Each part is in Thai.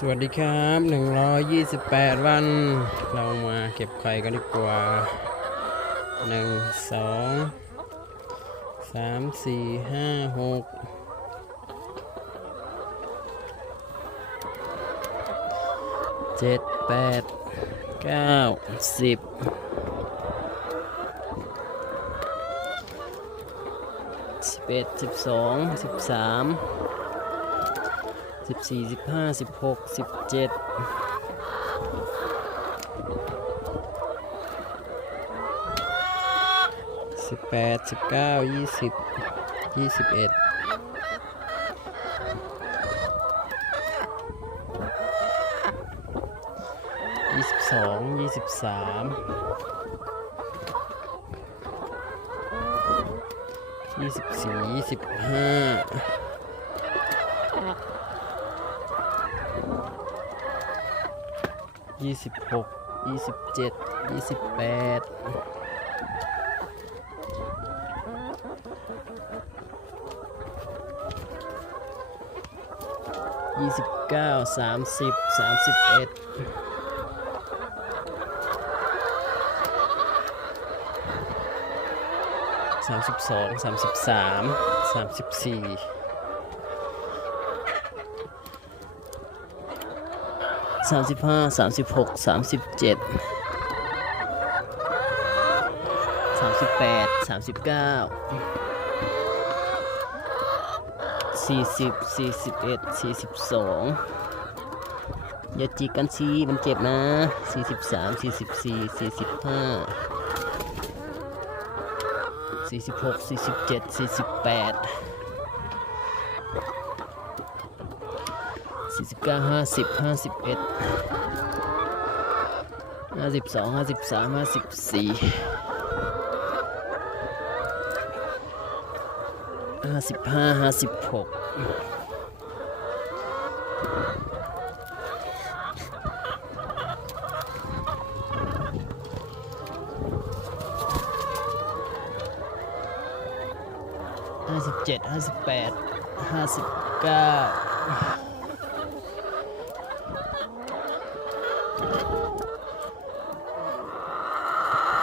สวัสดีครับ 128 วัน เรามาเก็บไข่กันดีกว่า 1 2 3 4 5 6 7 8 9 10 11 12 13 สิบสี่สิบห้าสิบหกสิบเจ็ดสิบแปดสิบเก้ายี่สิบยี่สิบเอ็ดยี่สิบสองยี่สิบสามยี่สิบสี่ยี่สิบห้า ยี่สิบหกยี่สิบเจ็ดยี่สิบแปดยี่สิบเก้าสามสิบสามสิบเอ็ดสามสิบสองสามสิบสามสามสิบสี่ สามสิบห้าสามสิบหกสามสิบเจ็ดสามสิบแปดสามสิบเก้าสี่สิบสี่สิบเอ็ดสี่สิบสองอย่าจีกันซีมันเจ็บนะสี่สิบสามสี่สิบสี่สี่สิบห้าสี่สิบหกสี่สิบเจ็ดสี่สิบแปด สี่สิบเก้าห้าสิบห้าสิบเอ็ดห้าสิบสองห้าสิบสามห้าสิบสี่ห้าสิบห้าห้าสิบหกห้าสิบเจ็ดห้าสิบแปดห้าสิบเก้า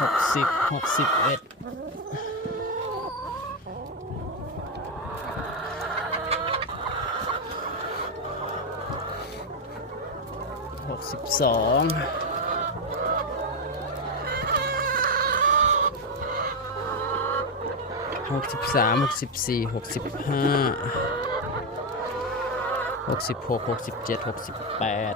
หก สิบหกสิบเอ็ดหกสิบสองหกสิบสามหกสิบสี่หกสิบห้าหกสิบหกหกสิบเจ็ดหกสิบแปด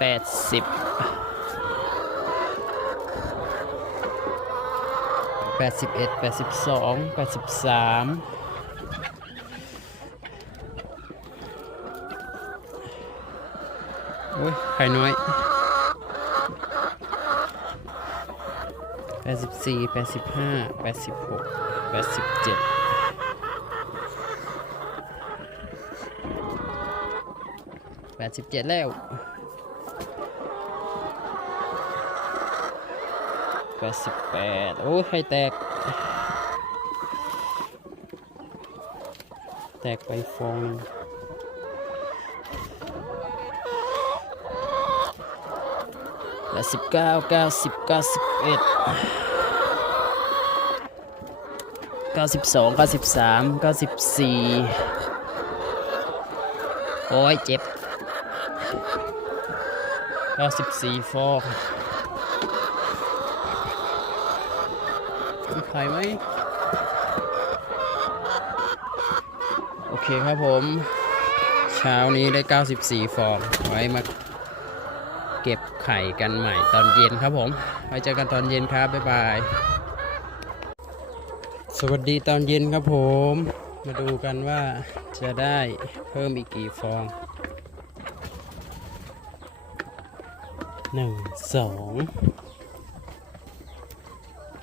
แปดสิบแปดสิบเอ็ดแปดสิบสองแปดสิบสามโอ้ยไข่น้อยแปดสิบสี่แปดสิบห้าแปดสิบหกแปดสิบเจ็ดแปดสิบเจ็ดแล้ว แปดสิบแปดโอ้ไข่แตก แตกไปฟองหนึ่งแปดสิบเก้าเก้าสิบเก้าสิบเอ็ดเก้าสิบสองเก้าสิบสามเก้าสิบสี่โอ้ยเจ็บเก้าสิบสี่ฟอง มีใครไหมโอเคครับผม เช้านี้ได้ 94 ฟอง ไว้มาเก็บไข่กันใหม่ตอนเย็นครับผม ไว้เจอกันตอนเย็นครับ บ๊ายบายสสวัสดีตอนเย็นครับผม มาดูกันว่าจะได้เพิ่มอีกกี่ฟองหนึ่งสอง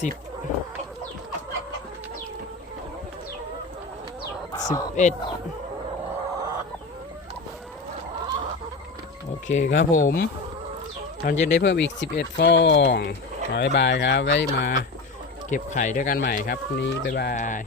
สิบสิบเอ็ดโอเคครับผมตอนเย็นได้เพิ่มอีก 11 ฟองบายบายครับ ไว้มาเก็บไข่ด้วยกันใหม่ครับ นี้บายบาย